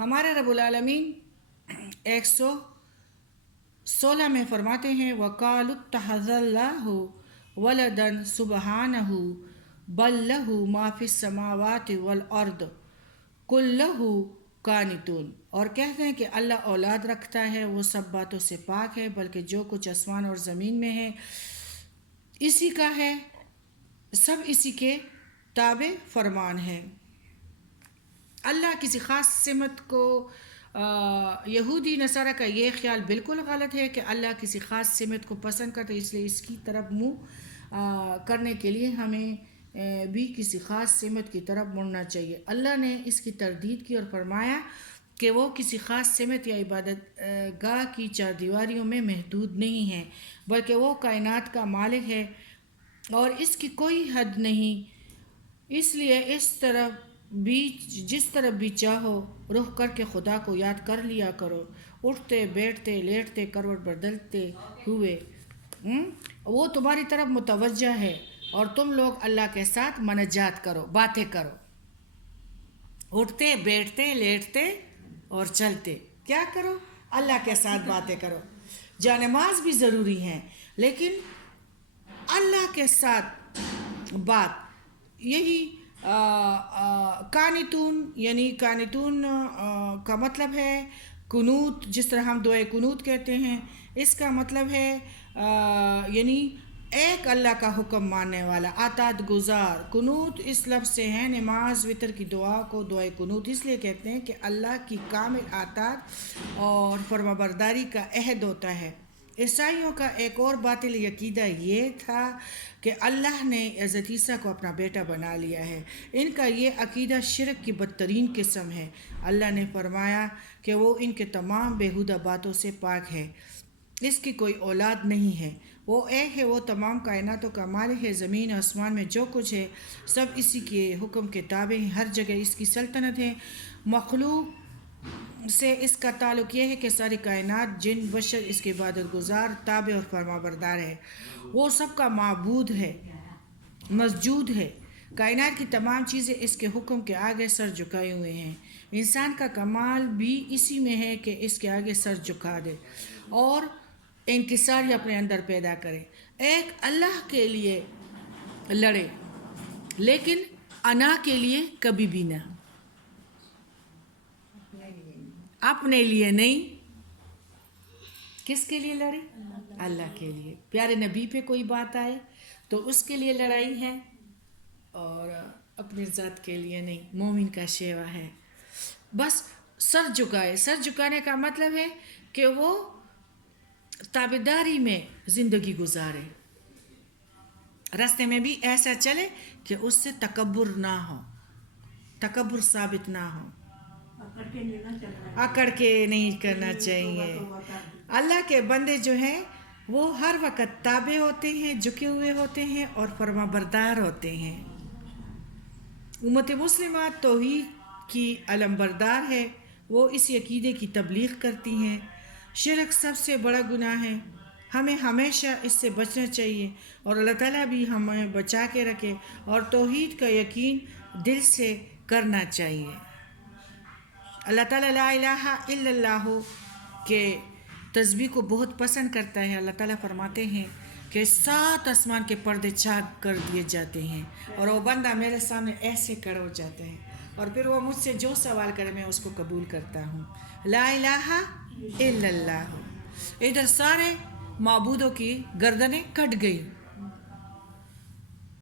ہمارے رب العالمین 116 میں فرماتے ہیں وَقَالُوا اتَّخَذَ اللَّهُ وَلَدًا سُبْحَانَهُ بَل لَّهُ مَا فِي السَّمَاوَاتِ وَالْأَرْضِ كُلٌّ لَّهُ قَانِتُونَ، اور کہتے ہیں کہ اللہ اولاد رکھتا ہے، وہ سب باتوں سے پاک ہے، بلکہ جو کچھ آسمان اور زمین میں ہے اسی کا ہے، سب اسی کے تابع فرمان ہے۔ اللہ کسی خاص سمت کو یہودی نصارہ کا یہ خیال بالکل غلط ہے کہ اللہ کسی خاص سمت کو پسند کرتے، اس لیے اس کی طرف منہ کرنے کے لیے ہمیں بھی کسی خاص سمت کی طرف مڑنا چاہیے۔ اللہ نے اس کی تردید کی اور فرمایا کہ وہ کسی خاص سمت یا عبادت گاہ کی چار دیواریوں میں محدود نہیں ہے، بلکہ وہ کائنات کا مالک ہے اور اس کی کوئی حد نہیں، اس لیے جس طرف بھی چاہو رخ کر کے خدا کو یاد کر لیا کرو، اٹھتے بیٹھتے لیٹتے کروٹ بدلتے ہوئے وہ تمہاری طرف متوجہ ہے، اور تم لوگ اللہ کے ساتھ مناجات کرو، باتیں کرو، اٹھتے بیٹھتے لیٹتے اور چلتے کیا کرو؟ اللہ کے ساتھ باتیں کرو۔ جانماز بھی ضروری ہیں، لیکن اللہ کے ساتھ بات، یہی قانتون، یعنی قانتون کا مطلب ہے قنوت، جس طرح ہم دعائے قنوت کہتے ہیں، اس کا مطلب ہے یعنی ایک اللہ کا حکم ماننے والا، اطاعت گزار۔ قنوت اس لفظ سے ہے، نماز وتر کی دعا کو دعائے قنوت اس لیے کہتے ہیں کہ اللہ کی کامل اطاعت اور فرمانبرداری کا عہد ہوتا ہے۔ عیسائیوں کا ایک اور باطل عقیدہ یہ تھا کہ اللہ نے حضرت عیسیٰ کو اپنا بیٹا بنا لیا ہے۔ ان کا یہ عقیدہ شرک کی بدترین قسم ہے۔ اللہ نے فرمایا کہ وہ ان کے تمام بیہودہ باتوں سے پاک ہے، اس کی کوئی اولاد نہیں ہے، وہ ایک ہے، وہ تمام کائناتوں کا مالک ہے، زمین آسمان میں جو کچھ ہے سب اسی کے حکم کے تابع ہیں، ہر جگہ اس کی سلطنت ہے۔ مخلوق سے اس کا تعلق یہ ہے کہ ساری کائنات، جن بشر اس کے عبادت گزار، تابع اور فرمانبردار ہے، وہ سب کا معبود ہے، مسجود ہے۔ کائنات کی تمام چیزیں اس کے حکم کے آگے سر جھکائے ہوئے ہیں۔ انسان کا کمال بھی اسی میں ہے کہ اس کے آگے سر جھکا دے اور انکساری اپنے اندر پیدا کرے، ایک اللہ کے لیے لڑے لیکن انا کے لیے کبھی بھی نہ، اپنے لیے نہیں۔ کس کے لیے لڑے؟ اللہ کے لیے۔ پیارے نبی پہ کوئی بات آئے تو اس کے لیے لڑائی ہے اور اپنے ذات کے لیے نہیں۔ مومن کا شیوا ہے بس سر جھکائے۔ سر جھکانے کا مطلب ہے کہ وہ تابعداری میں زندگی گزارے، راستے میں بھی ایسا چلے کہ اس سے تکبر نہ ہو، تکبر ثابت نہ ہو، اکڑ کے نہیں کرنا چاہیے۔ اللہ کے بندے جو ہیں وہ ہر وقت تابع ہوتے ہیں، جھکے ہوئے ہوتے ہیں اور فرمانبردار ہوتے ہیں۔ امت مسلمہ توحید کی علمبردار ہے، وہ اس عقیدے کی تبلیغ کرتی ہیں۔ شرک سب سے بڑا گناہ ہے، ہمیں ہمیشہ اس سے بچنا چاہیے اور اللہ تعالیٰ بھی ہمیں بچا کے رکھے، اور توحید کا یقین دل سے کرنا چاہیے۔ اللہ تعالیٰ لا الہ الا اللہ کے تسبیح کو بہت پسند کرتا ہے۔ اللہ تعالیٰ فرماتے ہیں کہ 7 آسمان کے پردے چاک کر دیے جاتے ہیں اور وہ بندہ میرے سامنے ایسے کھڑا ہو جاتا ہے، اور پھر وہ مجھ سے جو سوال کرے میں اس کو قبول کرتا ہوں۔ لا الہ الا اللہ۔ ادھر سارے معبودوں کی گردنیں کٹ گئی،